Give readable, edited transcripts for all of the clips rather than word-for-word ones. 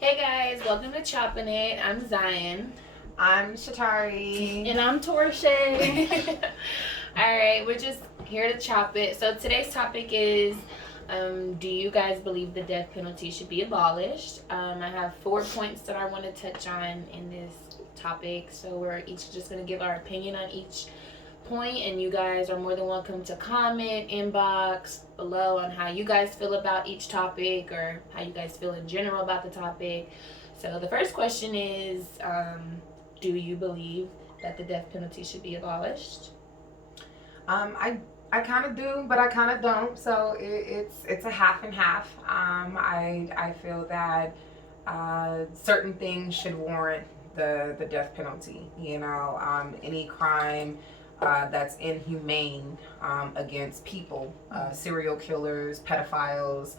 Hey guys, welcome to Choppn It. I'm Zion. I'm Shatari. And I'm Torshay. Alright, we're just here to chop it. So today's topic is do you guys believe the death penalty should be abolished? I have 4 points that I want to touch on in this topic. So we're each just going to give our opinion on each point, and you guys are more than welcome to comment, inbox below on how you guys feel about each topic or how you guys feel in general about the topic. So the first question is, do you believe that the death penalty should be abolished? I kind of do, but I kind of don't. So it's a half and half. I feel that certain things should warrant the death penalty. Any crime that's inhumane against people, serial killers, pedophiles,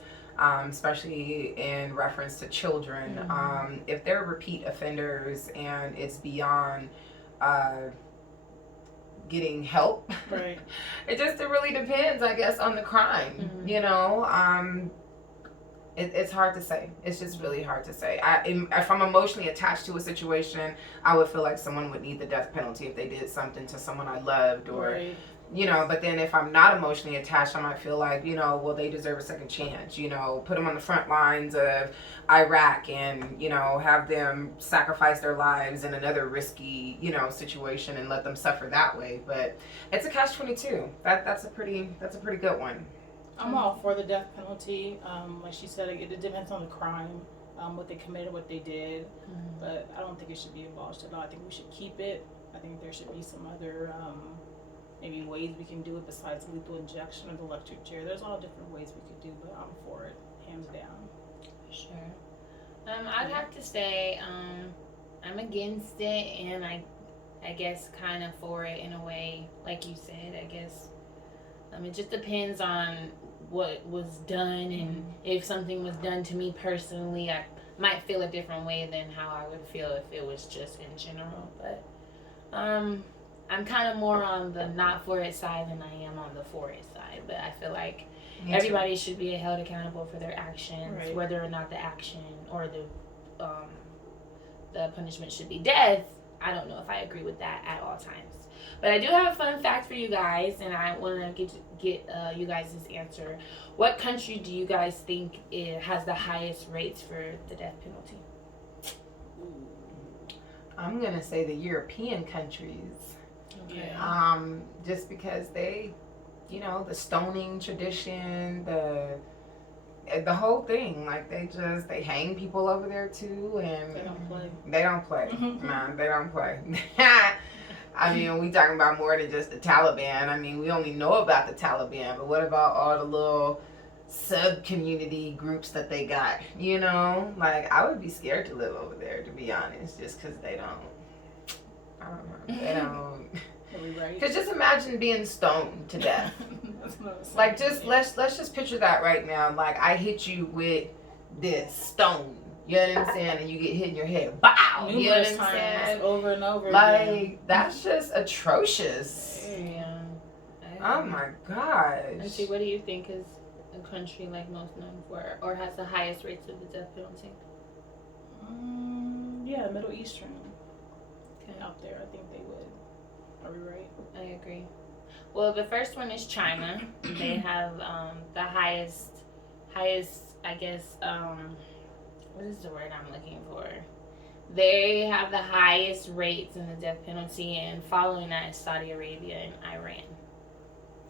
especially in reference to children. If they're repeat offenders and it's beyond getting help, Right. it really depends, I guess, on the crime. It's hard to say. It's just really hard to say. If I'm emotionally attached to a situation, I would feel like someone would need the death penalty if they did something to someone I loved, or Right. but then if I'm not emotionally attached, I might feel like, well, they deserve a second chance. Put them on the front lines of Iraq and, have them sacrifice their lives in another risky, situation and let them suffer that way. But it's a catch-22. That's a pretty good one. I'm all for the death penalty. Like she said, it depends on the crime, what they committed, what they did. But I don't think it should be abolished at all. I think we should keep it. I think there should be some other maybe ways we can do it besides lethal injection or the electric chair. There's all different ways we could do, but I'm for it, hands down. Sure. I'd have to say I'm against it, and I guess kind of for it in a way, like you said. I guess it just depends on what was done, and if something was done to me personally, I might feel a different way than how I would feel if it was just in general. But I'm kind of more on the not for it side than I am on the for it side. But I feel like everybody should be held accountable for their actions, Right. whether or not the action or the punishment should be death. I don't know if I agree with that at all times. But I do have a fun fact for you guys, and I want to get you guys' answer. What country do you guys think has the highest rates for the death penalty? I'm going to say the European countries. Yeah. Just because they, the stoning tradition, the whole thing, like they hang people over there too, and They don't play. They don't play. Man, they don't play. I mean, we talking about more than just the Taliban. I mean, we only know about the Taliban, but what about all the little sub-community groups that they got? Like, I would be scared to live over there, to be honest, just because they don't. I don't know. They don't. Right. Because just imagine being stoned to death. That's not the same Like, just thing. let's just picture that right now. Like, I hit you with this stone. You know what I'm saying? And you get hit in your head. Bow. You know Numerous what I'm times, saying? over and over Like, again. that's just atrocious. Yeah. Oh my gosh. And see, what do you think is a country like most known for, or has the highest rates of the death penalty? Yeah, Middle Eastern Okay. out there. I think they would. Are we right? I agree. Well, the first one is China. They have the highest, I guess, what is the word I'm looking for? They have the highest rates in the death penalty, and following that is Saudi Arabia and Iran.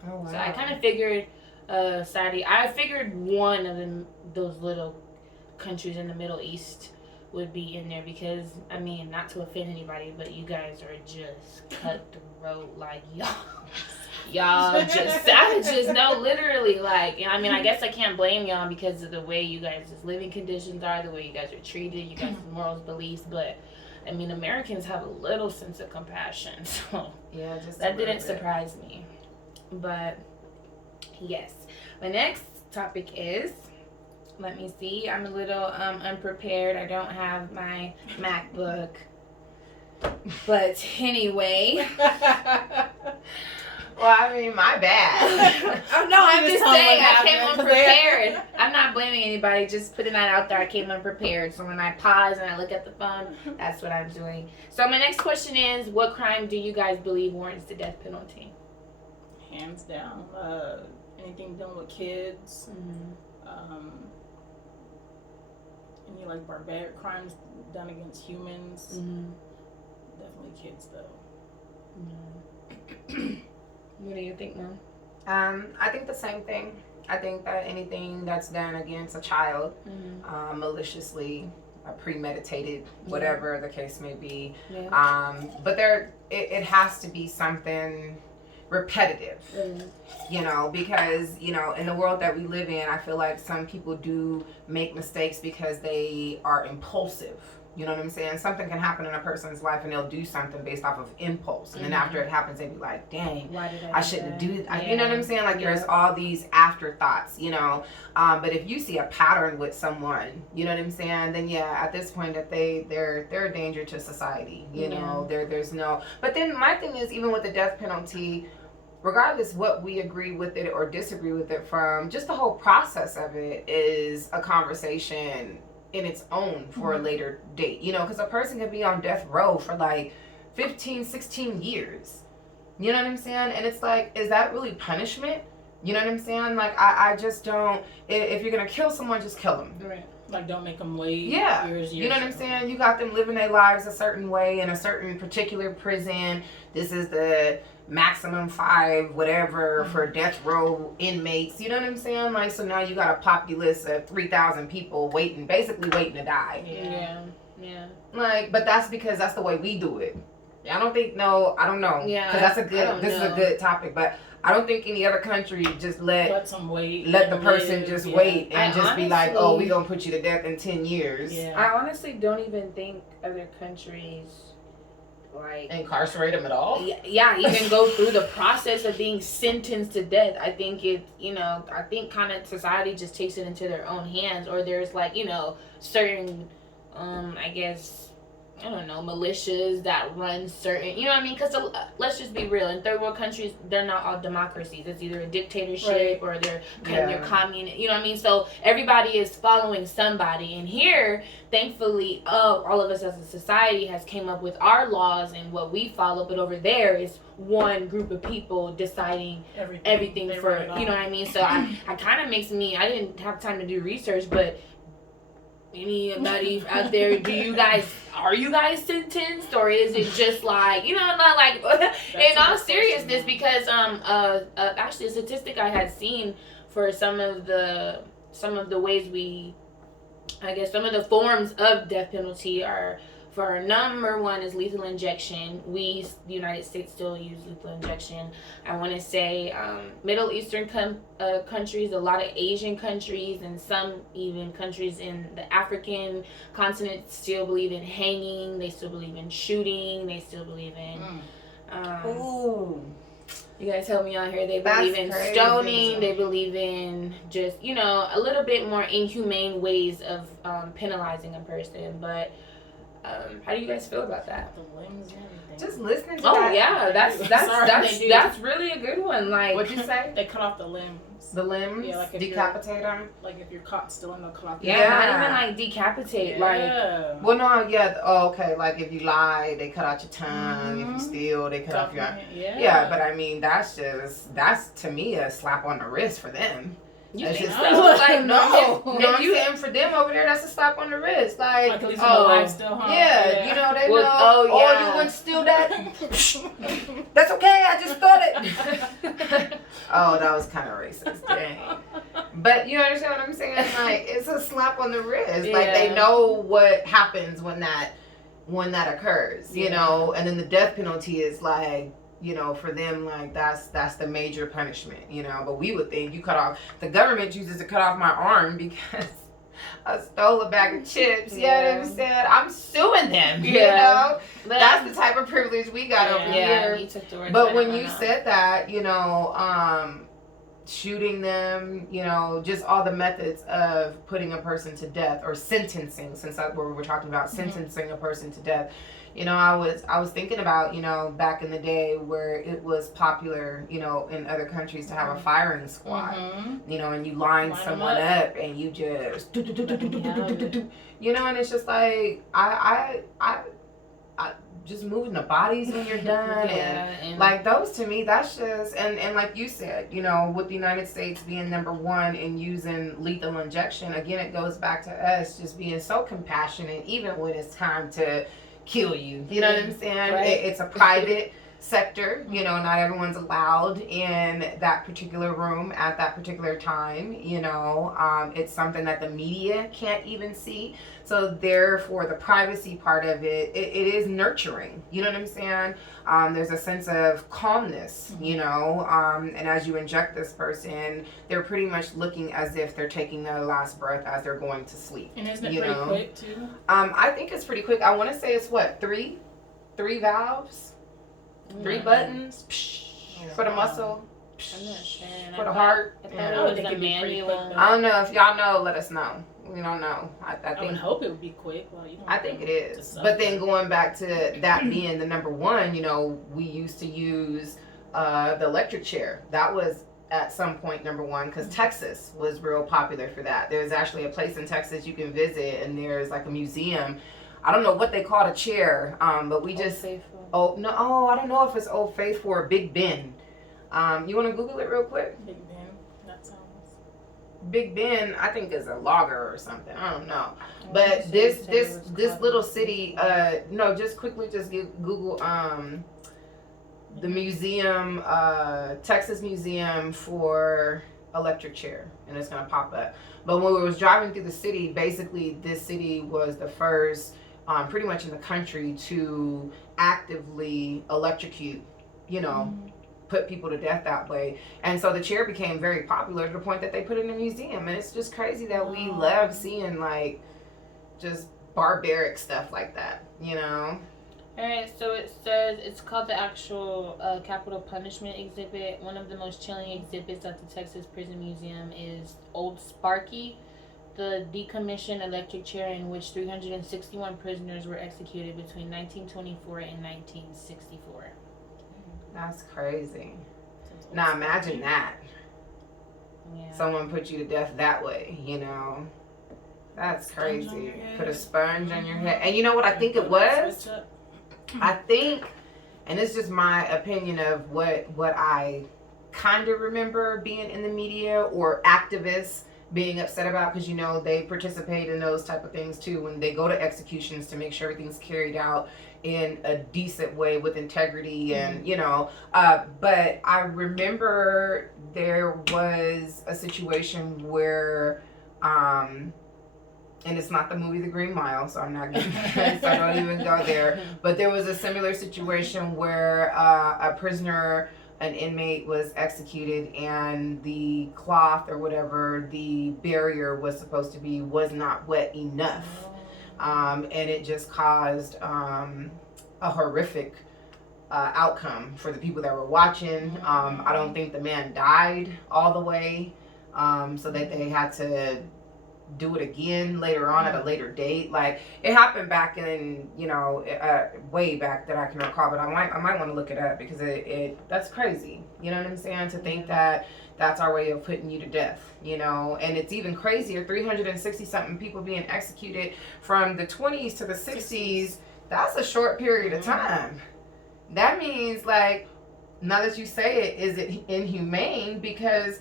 Oh wow. So I kind of figured I figured one of those little countries in the Middle East would be in there because, I mean, not to offend anybody, but you guys are just cutthroat, like, y'all just savages. No, literally, like, I mean, I guess I can't blame y'all because of the way you guys' living conditions are, the way you guys are treated, you guys' morals, beliefs, but I mean, Americans have a little sense of compassion, so Yeah, just that didn't surprise me. But yes, my next topic is, let me see, I'm a little unprepared. I don't have my MacBook. But anyway, Well, I mean, my bad. no, I'm just saying I came unprepared. I'm I'm not blaming anybody. Just putting that out there. I came unprepared. So when I pause and I look at the phone, that's what I'm doing. So my next question is, what crime do you guys believe warrants the death penalty? Hands down. Anything done with kids. Any like barbaric crimes done against humans. Definitely kids though. What do you think, Mom? I think the same thing. I think that anything that's done against a child, maliciously, premeditated, whatever the case may be, but it has to be something repetitive, you know, because, you know, in the world that we live in, I feel like some people do make mistakes because they are impulsive. You know what I'm saying? Something can happen in a person's life and they'll do something based off of impulse. And then after it happens, they'll be like, dang, why did I shouldn't do that. You know what I'm saying? Like there's all these afterthoughts, you know. But if you see a pattern with someone, you know what I'm saying? Then at this point that they're a danger to society. You know, there's no. But then my thing is, even with the death penalty, regardless what we agree with it or disagree with it from, just the whole process of it is a conversation in its own for a later date, you know, because a person can be on death row for like 15, 16 years, you know what I'm saying? And it's like, is that really punishment? You know what I'm saying? Like, I just don't, if you're gonna kill someone, just kill them. Right. Like, don't make them wait years. You know what I'm saying? You got them living their lives a certain way in a certain particular prison. This is the maximum 5 whatever for death row inmates. You know what I'm saying? Like, so now you got a populace of 3,000 people basically waiting to die. Yeah. Like, but that's because that's the way we do it. I don't know. Yeah. Because this is a good topic, but I don't think any other country just let the person just wait and just be like, oh, we gonna put you to death in 10 years. Yeah. I honestly don't even think other countries like incarcerate them at all. Even go through the process of being sentenced to death. I think I think kind of society just takes it into their own hands, or there's like, you know, certain I don't know, militias that run certain, you know what I mean? Because let's just be real. In third world countries, they're not all democracies. It's either a dictatorship or they're communist, you know what I mean? So everybody is following somebody. And here, thankfully, all of us as a society has came up with our laws and what we follow. But over there is one group of people deciding everything for, you know what I mean? So I kind of makes me, I didn't have time to do research, but anybody out there, are you guys sentenced, or is it just like, you know, not like in all seriousness? Because actually a statistic I had seen for some of the ways some of the forms of death penalty are, for number one is lethal injection. The United States still use lethal injection. I want to say Middle Eastern countries, a lot of Asian countries, and some even countries in the African continent still believe in hanging. They still believe in shooting. They still believe in... you guys help me out here. They believe in stoning. They believe in just, you know, a little bit more inhumane ways of penalizing a person. But how do you guys feel about that? The limbs and everything. Just listening to that. Oh yeah, that's really a good one. Like, what'd you say? They cut off the limbs. The limbs? Yeah, like decapitate them? Like if you're caught stealing, they'll cut off the limbs. Not even like decapitate. Like, well, no, okay. Like if you lie, they cut out your tongue. If you steal, they cut off your. Yeah, but I mean, that's to me a slap on the wrist for them. You that's think just so? Like, no, I'm saying for them over there, that's a slap on the wrist. Like, still, huh? Yeah, you know they know. You wouldn't steal that. That's okay. I just thought it. That was kind of racist. Dang. But you understand what I'm saying? Like, it's a slap on the wrist. Yeah. Like they know what happens when that occurs. You know, and then the death penalty is like, you know, for them, like that's the major punishment, you know. But we would think the government chooses to cut off my arm because I stole a bag of chips. You know what I'm saying? I'm suing them. You know, that's the type of privilege we got over here. He took the words but when you said that, you know, shooting them, just all the methods of putting a person to death or sentencing, since that's what we're talking about, sentencing a person to death. I was thinking about, back in the day where it was popular, in other countries to have a firing squad, and you line someone up and you just, and it's just like, I just moving the bodies when you're done, and like those, to me, that's just, and like you said, with the United States being number one in using lethal injection, again, it goes back to us just being so compassionate, even when it's time to kill you. You know what I'm saying? Right. It's a private sector. Not everyone's allowed in that particular room at that particular time. It's something that the media can't even see. So therefore, the privacy part of it is nurturing. You know what I'm saying? There's a sense of calmness, and as you inject this person, they're pretty much looking as if they're taking their last breath as they're going to sleep. And isn't it pretty quick too? I think it's pretty quick. I want to say it's what, three valves, 3 buttons for the muscle, for the heart. I thought it was a manual. I don't know if y'all know. Let us know. We don't know. I I would hope it would be quick. Well, I think it is. But then going back to that being the number one, we used to use the electric chair. That was at some point number one, because Texas was real popular for that. There's actually a place in Texas you can visit, and there's like a museum. I don't know what they call a chair, but we just... I don't know if it's Old Faithful or Big Ben. You want to Google it real quick? Big Ben. That sounds... Big Ben, I think, is a logger or something. I don't know. But this little city, just quickly just Google the museum, Texas Museum for electric chair, and it's gonna pop up. But when we was driving through the city, basically this city was the first, pretty much in the country, to actively electrocute, put people to death that way. And so the chair became very popular to the point that they put it in a museum. And it's just crazy that we love seeing like just barbaric stuff like that, Alright, so it says it's called the actual capital punishment exhibit. One of the most chilling exhibits at the Texas Prison Museum is Old Sparky, the decommissioned electric chair in which 361 prisoners were executed between 1924 and 1964. That's crazy. Now imagine that. Yeah. Someone put you to death that way, That's crazy. Put a sponge on your head. And you know what I think it was? I think, and it's just my opinion of what I kind of remember being in the media or activists being upset about, because they participate in those type of things too when they go to executions to make sure everything's carried out in a decent way with integrity, and but I remember there was a situation where and it's not the movie The Green Mile, so I'm not getting so I don't even go there, but there was a similar situation where a prisoner, an inmate, was executed, and the cloth or whatever the barrier was supposed to be was not wet enough, and it just caused a horrific outcome for the people that were watching. I don't think the man died all the way, so that they had to do it again later on at a later date. Like, it happened back in, way back that I can recall, but I might want to look it up, because it that's crazy. You know what I'm saying? To think that that's our way of putting you to death, and it's even crazier, 360 something people being executed from the 20s to the 60s. That's a short period of time. That means, like, now that you say it, is it inhumane? Because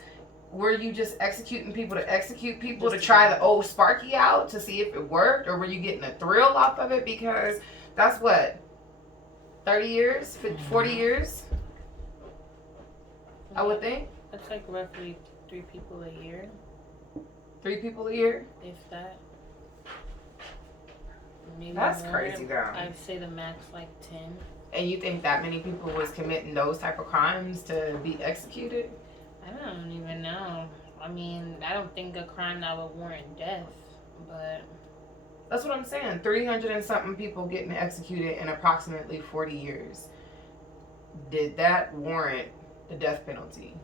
were you just executing people to execute people, to try the old Sparky out to see if it worked, or were you getting a thrill off of it? Because that's what, 30 years, 40 years, I would think. That's like roughly 3 people a year. 3 people a year? If that. Maybe that's more. Crazy though. I'd say the max like 10. And you think that many people was committing those type of crimes to be executed? I don't even know. I mean, I don't think a crime that would warrant death, but... That's what I'm saying. 300 and something people getting executed in approximately 40 years. Did that warrant the death penalty?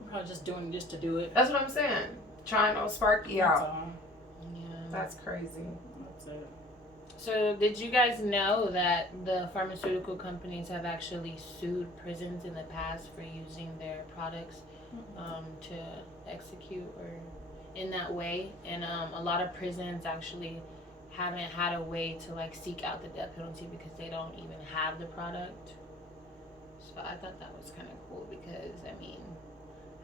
I'm probably just doing it just to do it. That's what I'm saying. Trying to spark you That's out. all. Yeah. That's crazy. That's it. So, did you guys know that the pharmaceutical companies have actually sued prisons in the past for using their products to execute or in that way? And a lot of prisons actually haven't had a way to like seek out the death penalty because they don't even have the product. So I thought that was kind of cool because I mean,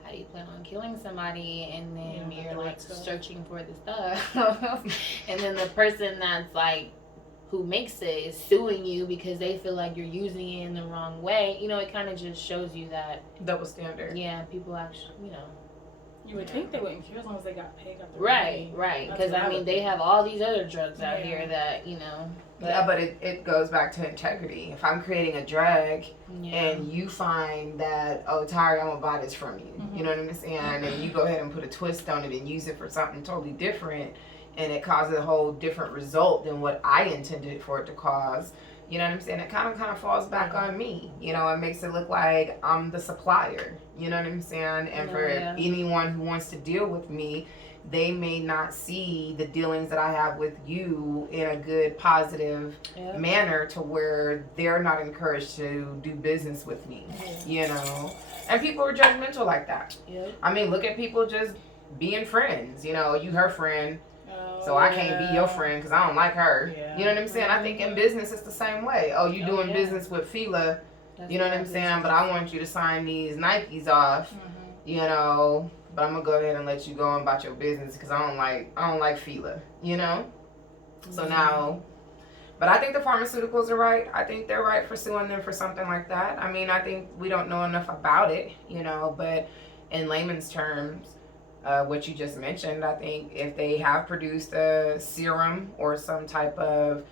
how do you plan on killing somebody and then Yeah, you're the like right stuff. searching for the stuff, and then the person that's like who makes it is suing you because they feel like you're using it in the wrong way. You know, it kind of just shows you that Double standard. yeah, people actually, you know. You would think they wouldn't care as long as they got paid out the Right, right. That's Because what I I mean, would they think. have all these other drugs out Yeah. here that you know. Yeah, but it goes back to integrity. If I'm creating a drug Yeah. and you find that, oh, Tari, I'm going to buy this from you. Mhm. You know what I'm saying? And you go ahead and put a twist on it and use it for something totally different and it causes a whole different result than what I intended for it to cause. You know what I'm saying? It kind of falls back on me. You know, it makes it look like I'm the supplier. You know what I'm saying? And for anyone who wants to deal with me, they may not see the dealings that I have with you in a good, positive manner to where they're not encouraged to do business with me, you know? And people are judgmental like that. I mean, look at people just being friends. You know, you her friend, so I can't be your friend because I don't like her. Yeah. You know what I'm saying? I think in business it's the same way. Oh, you doing business with Fila, you know what I'm saying? But I want you to sign these Nikes off, you know. But I'm gonna go ahead and let you go on about your business because I don't like Fila, you know. So now, but I think the pharmaceuticals are right. I think they're right for suing them for something like that. I mean, I think we don't know enough about it, you know. But in layman's terms, what you just mentioned, I think if they have produced a serum or some type of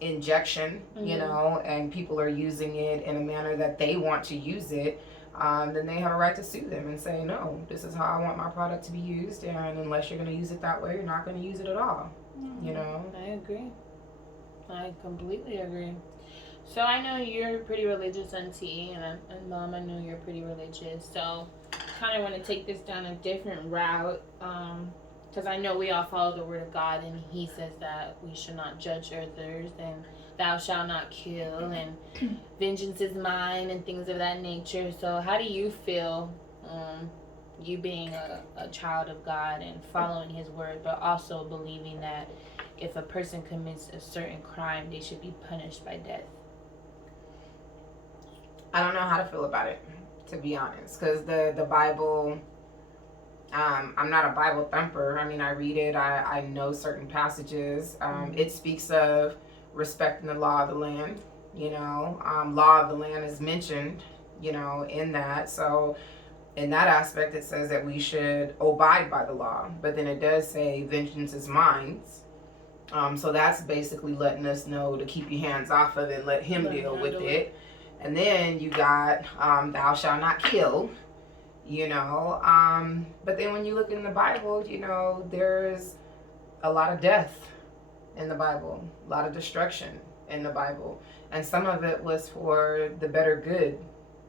injection, you know, and people are using it in a manner that they want to use it, then they have a right to sue them and say, no, this is how I want my product to be used, and unless you're going to use it that way, you're not going to use it at all. You know? I agree. I completely agree. So I know you're pretty religious, Auntie, and Mom, I know you're pretty religious. So kind of want to take this down a different route, because I know we all follow the Word of God, and He says that we should not judge others, and thou shalt not kill, and vengeance is mine, and things of that nature. So how do you feel, you being a child of God and following His Word, but also believing that if a person commits a certain crime, they should be punished by death? I don't know how to feel about it, to be honest, because the Bible, I'm not a Bible thumper. I mean, I read it. I know certain passages. It speaks of respecting the law of the land. You know, law of the land is mentioned, you know, in that. So in that aspect, it says that we should abide by the law. But then it does say vengeance is mine. So that's basically letting us know to keep your hands off of it and let him deal with it. And then you got thou shalt not kill, you know. But then when you look in the Bible, you know, there's a lot of death in the Bible, a lot of destruction in the Bible. And some of it was for the better good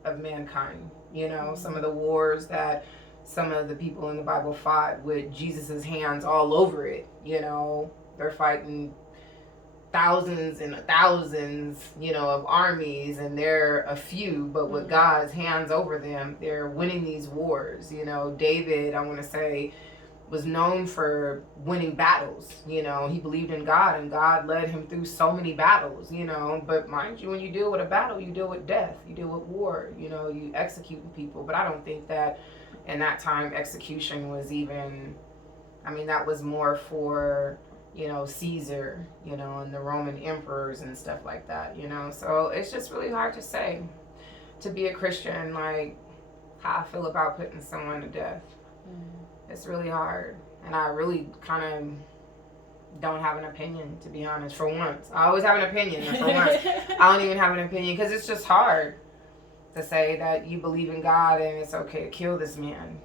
of mankind. You know, some of the wars that some of the people in the Bible fought with Jesus's hands all over it, you know. They're fighting thousands and thousands, you know, of armies, and they're a few, but with God's hands over them, they're winning these wars. You know, David, I want to say, was known for winning battles. You know, he believed in God, and God led him through so many battles, you know. But mind you, when you deal with a battle, you deal with death, you deal with war, you know, you executing people. But I don't think that in that time execution was even, I mean, that was more for, you know, Caesar, you know, and the Roman emperors and stuff like that, you know. So it's just really hard to say, to be a Christian, like, how I feel about putting someone to death. It's really hard. And I really kind of don't have an opinion, to be honest, for once. I always have an opinion, and for once, I don't even have an opinion, because it's just hard to say that you believe in God and it's okay to kill this man.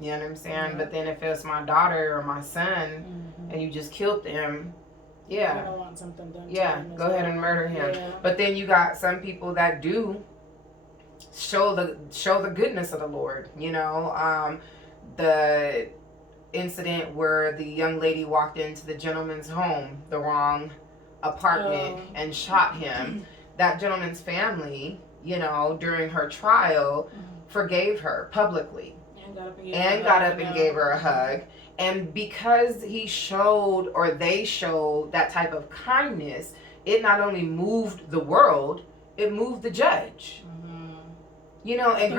You know what I'm saying? But then if it's my daughter or my son and you just killed them, I don't want something done to him go ahead and murder him. Yeah. But then you got some people that do show the goodness of the Lord. The incident where the young lady walked into the gentleman's home, the wrong apartment, and shot him. That gentleman's family, during her trial, forgave her publicly and got up and gave her a hug. And because he showed, or they showed, that type of kindness, it not only moved the world, it moved the judge. And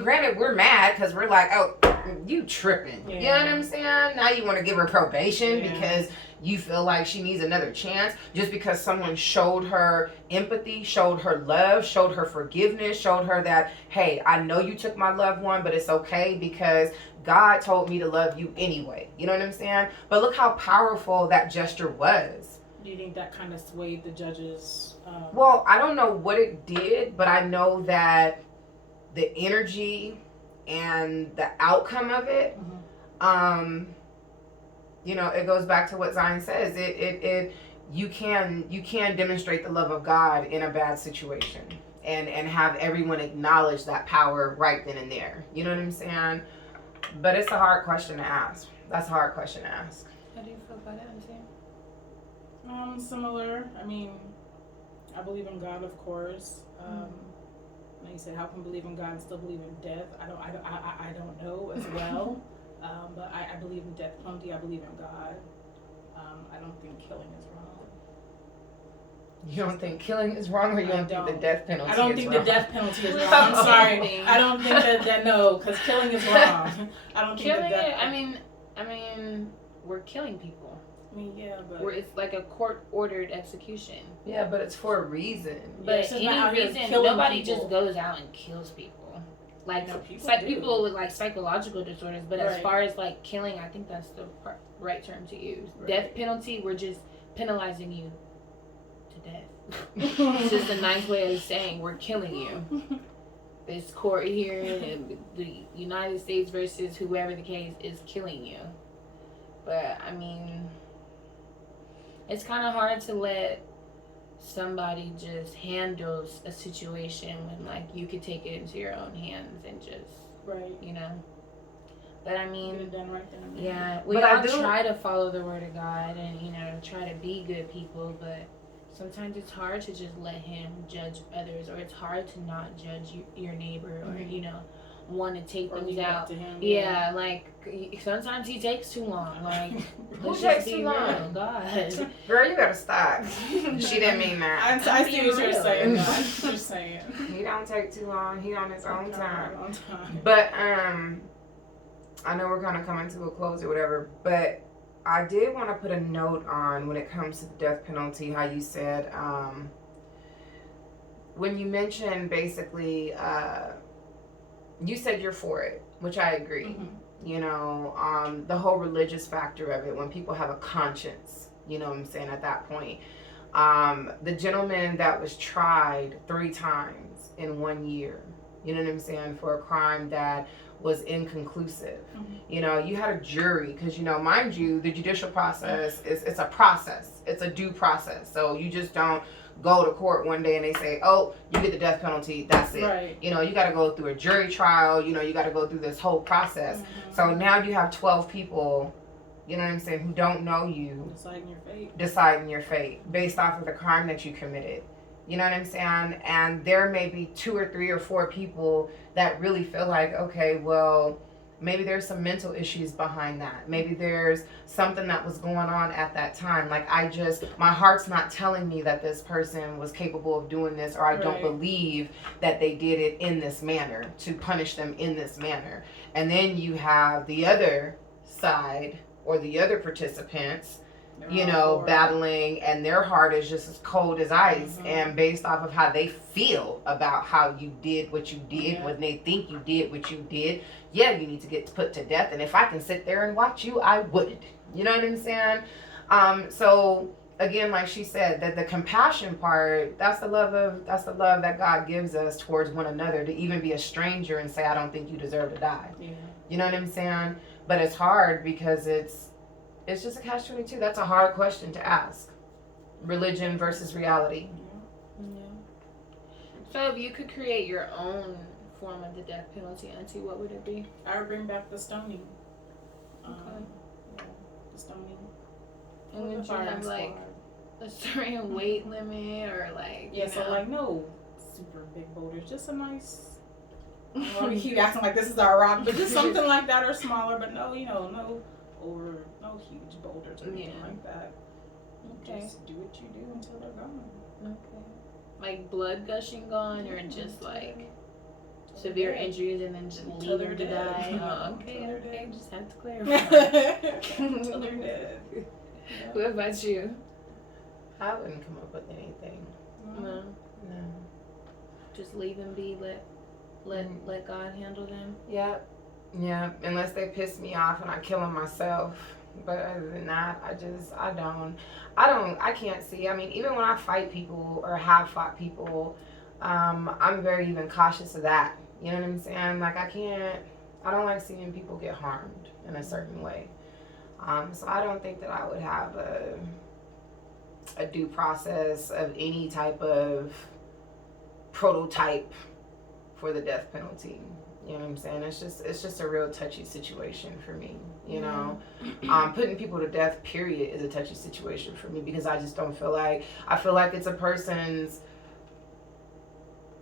granted, we're mad because we're like, oh, you tripping. Yeah. You know what I'm saying? Now you want to give her probation because you feel like she needs another chance, just because someone showed her empathy, showed her love, showed her forgiveness, showed her that, hey, I know you took my loved one, but it's okay because God told me to love you anyway. You know what I'm saying? But look how powerful that gesture was. Do you think that kind of swayed the judges? Well, I don't know what it did, but I know that the energy and the outcome of it, it goes back to what Zion says. You can demonstrate the love of God in a bad situation and have everyone acknowledge that power right then and there. You know what I'm saying? But it's a hard question to ask. That's a hard question to ask. How do you feel about it, Sam? Similar. I mean, I believe in God, of course. Like you said, how can believe in God and still believe in death? I don't know as well. But I believe in death penalty. I believe in God. I don't think killing is wrong. You don't think killing is wrong, or you don't think the death penalty is wrong? I don't think the death penalty is wrong. I'm sorry. I don't think that no, because killing is wrong. I don't think killing that. I mean, we're killing people. I mean, yeah, but it's like a court-ordered execution. Yeah, but it's for a reason. But any reason, nobody just goes out and kills people. Like people with like psychological disorders. But as far as like killing, I think that's the right term to use. Right. Death penalty, we're just penalizing you to death. It's just a nice way of saying we're killing you. This court here in the United States versus whoever the case is killing you. But I mean, it's kind of hard to let somebody just handle a situation when like you could take it into your own hands and just But I mean, we all try to follow the word of God and try to be good people, but sometimes it's hard to just let Him judge others, or it's hard to not judge your neighbor, or want to take things out. To him, like sometimes He takes too long. Like who takes too long? Real, God. Girl, you gotta stop. She didn't mean that. I see what you're saying. You're saying He don't take too long. He on his own time. But I know we're kind of coming to a close or whatever, but I did want to put a note on when it comes to the death penalty. How you said when you mentioned basically. You said you're for it, which I agree. The whole religious factor of it, when people have a conscience, you know what I'm saying, at that point. The gentleman that was tried 3 times in 1 year, you know what I'm saying, for a crime that was inconclusive. You had a jury, because, mind you, the judicial process it's a process. It's a due process. So you just don't go to court one day and they say, oh, you get the death penalty, that's it. Right. You got to go through a jury trial, you got to go through this whole process. So now you have 12 people, you know what I'm saying, who don't know you deciding your fate based off of the crime that you committed. You know what I'm saying? And there may be 2 or 3 or 4 people that really feel like, okay, well, maybe there's some mental issues behind that. Maybe there's something that was going on at that time. Like, my heart's not telling me that this person was capable of doing this, or I don't believe that they did it in this manner, to punish them in this manner. And then you have the other side, or the other participants, battling, and their heart is just as cold as ice, and based off of how they feel about how you did what you did, when they think you did what you did, you need to get put to death. And if I can sit there and watch you, I would. You know what I'm saying? So again, like she said, that the compassion part, that's the love that God gives us towards one another, to even be a stranger and say, I don't think you deserve to die. You know what I'm saying? But it's hard because it's just a catch-22. That's a hard question to ask. Religion versus reality. So if you could create your own form of the death penalty, Auntie, what would it be? I would bring back the stoning. Okay. Yeah, the stoning. And Or would the you firing have like squad. a certain weight limit or like? Yeah, you so know? like no super big boulders, just a nice. We keep acting like this is our rock, but just something like that or smaller. But no, no huge boulders or anything like that. Okay. Just do what you do until they're gone. Okay. Like blood gushing gone, or just like severe injuries and then just leave them to die? Oh, okay. Just have to clarify. Until they're dead. Yeah. What about you? I wouldn't come up with anything. No. No. Just leave them be. Let God handle them. Yep. Yeah. Unless they piss me off and I kill them myself. But other than that, I can't see. I mean, even when I fight people or have fought people, I'm very even cautious of that. You know what I'm saying? Like I don't like seeing people get harmed in a certain way. So I don't think that I would have a due process of any type of prototype for the death penalty. You know what I'm saying? It's just a real touchy situation for me. You know, putting people to death, period, is a touchy situation for me because I just don't feel like it's a person's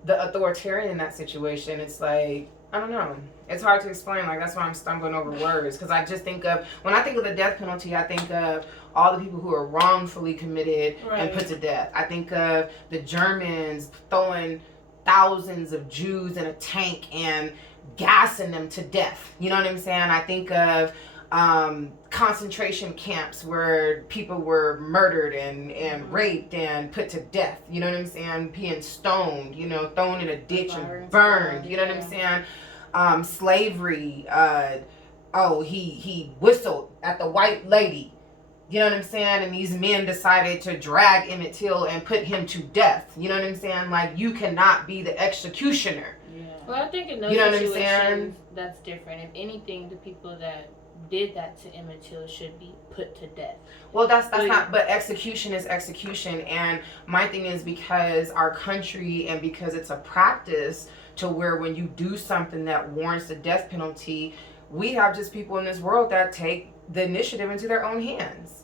the authoritarian in that situation. It's like I don't know. It's hard to explain. Like that's why I'm stumbling over words because I just think of when I think of the death penalty, I think of all the people who are wrongfully committed and put to death. I think of the Germans throwing thousands of Jews in a tank and gassing them to death. You know what I'm saying? I think of concentration camps where people were murdered and raped and put to death. You know what I'm saying? Being stoned, thrown in a ditch and burned. You know what I'm saying? Slavery. He whistled at the white lady. You know what I'm saying? And these men decided to drag Emmett Till and put him to death. You know what I'm saying? Like, you cannot be the executioner. Yeah. Well, I think in those situations, that's different. If anything, the people that did that to Emmett Till should be put to death. Well, that's not, but execution is execution. And my thing is because our country and because it's a practice to where when you do something that warrants the death penalty, we have just people in this world that take the initiative into their own hands.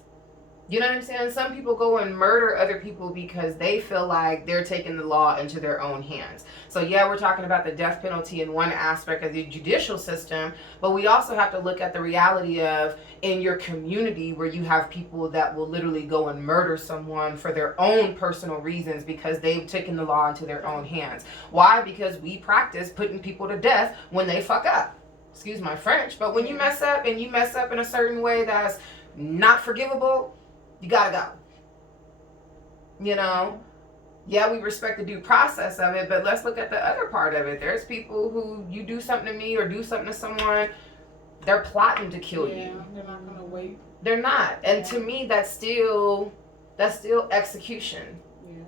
You know what I'm saying? Some people go and murder other people because they feel like they're taking the law into their own hands. So yeah, we're talking about the death penalty in one aspect of the judicial system, but we also have to look at the reality of in your community where you have people that will literally go and murder someone for their own personal reasons because they've taken the law into their own hands. Why? Because we practice putting people to death when they fuck up. Excuse my French, but when you mess up and you mess up in a certain way that's not forgivable, you gotta go. Yeah, we respect the due process of it, but let's look at the other part of it. There's people who you do something to me or do something to someone, they're plotting to kill you. They're not gonna wait. They're not. And to me, that's still execution. Yeah.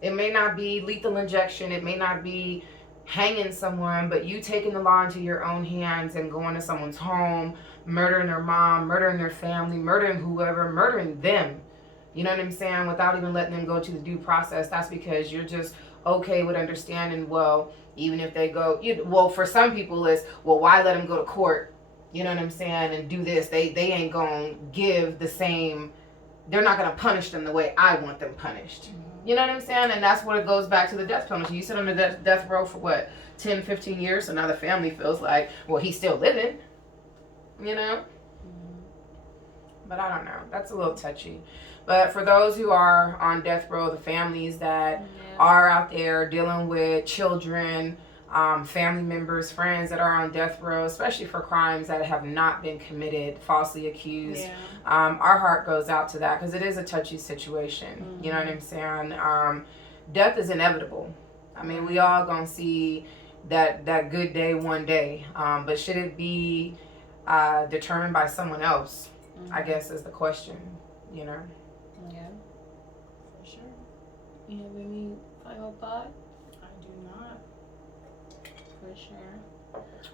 It may not be lethal injection. It may not be hanging someone, but you taking the law into your own hands and going to someone's home, murdering their mom, murdering their family, murdering whoever, murdering them. You know what I'm saying? Without even letting them go to the due process. That's because you're just okay with understanding, well, even if they go, for some people it's, well, why let them go to court? You know what I'm saying? And do this. They ain't going to give the same, they're not going to punish them the way I want them punished. You know what I'm saying? And that's what it goes back to the death penalty. You sit on the death row for what, 10, 15 years? So now the family feels like, well, he's still living. But I don't know. That's a little touchy. But for those who are on death row, the families that are out there dealing with children, family members, friends that are on death row, especially for crimes that have not been committed, falsely accused, our heart goes out to that because it is a touchy situation. You know what I'm saying? Death is inevitable. I mean, we all gonna see that good day one day. But should it be determined by someone else? I guess is the question. Yeah. For sure. You have any final thought? I do not. For sure.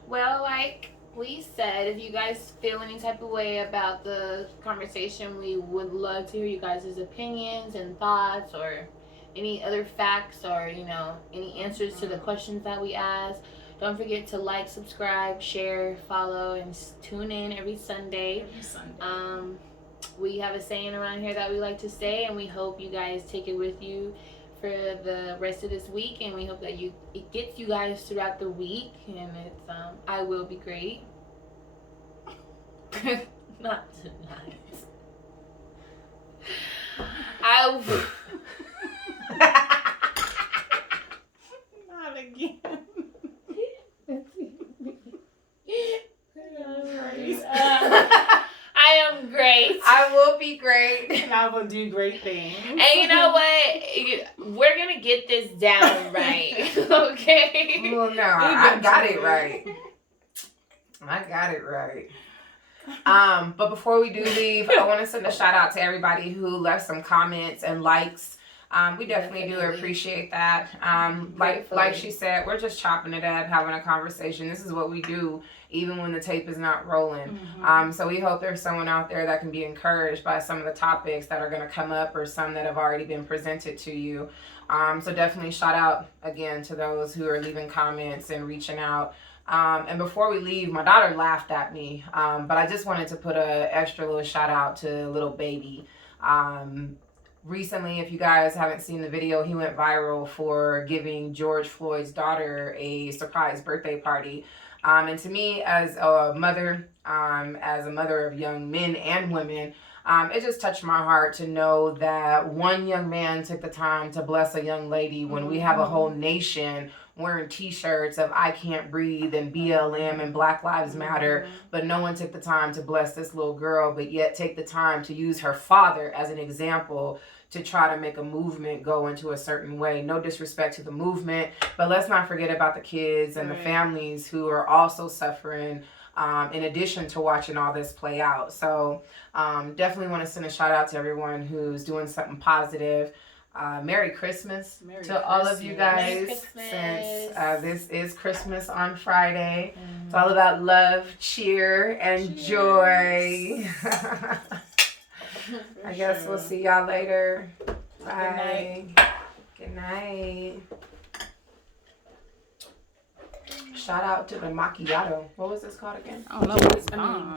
Well, like we said, if you guys feel any type of way about the conversation, we would love to hear you guys' opinions and thoughts, or any other facts or, you know, any answers to the questions that we ask. Don't forget to like, subscribe, share, follow, and tune in every Sunday. Every Sunday. We have a saying around here that we like to say, and we hope you guys take it with you for the rest of this week, and we hope that it gets you guys throughout the week, and it's I will be great. Not tonight. Not again. I am great. I will be great. And I will do great things. And you know what? We're gonna get this down right. Okay? Well, no, I got it right. I got it right. But before we do leave, I want to send a shout out to everybody who left some comments and likes. We definitely do appreciate that. Like she said, we're just chopping it up, having a conversation. This is what we do, even when the tape is not rolling. So we hope there's someone out there that can be encouraged by some of the topics that are going to come up or some that have already been presented to you. So definitely shout out again to those who are leaving comments and reaching out. And before we leave, my daughter laughed at me, but I just wanted to put an extra little shout out to little baby. Recently, if you guys haven't seen the video, he went viral for giving George Floyd's daughter a surprise birthday party. And to me, as a mother of young men and women, it just touched my heart to know that one young man took the time to bless a young lady when we have a whole nation wearing t-shirts of I Can't Breathe and BLM and Black Lives Matter, but no one took the time to bless this little girl, but yet take the time to use her father as an example to try to make a movement go into a certain way. No disrespect to the movement, but let's not forget about the kids and the families who are also suffering in addition to watching all this play out. So definitely want to send a shout out to everyone who's doing something positive. Merry Christmas to all of you guys, since this is Christmas on Friday. It's all about love, cheer, and joy. I guess we'll see y'all later. Bye. Good night. Shout out to the macchiato. What was this called again? I don't know what it's called.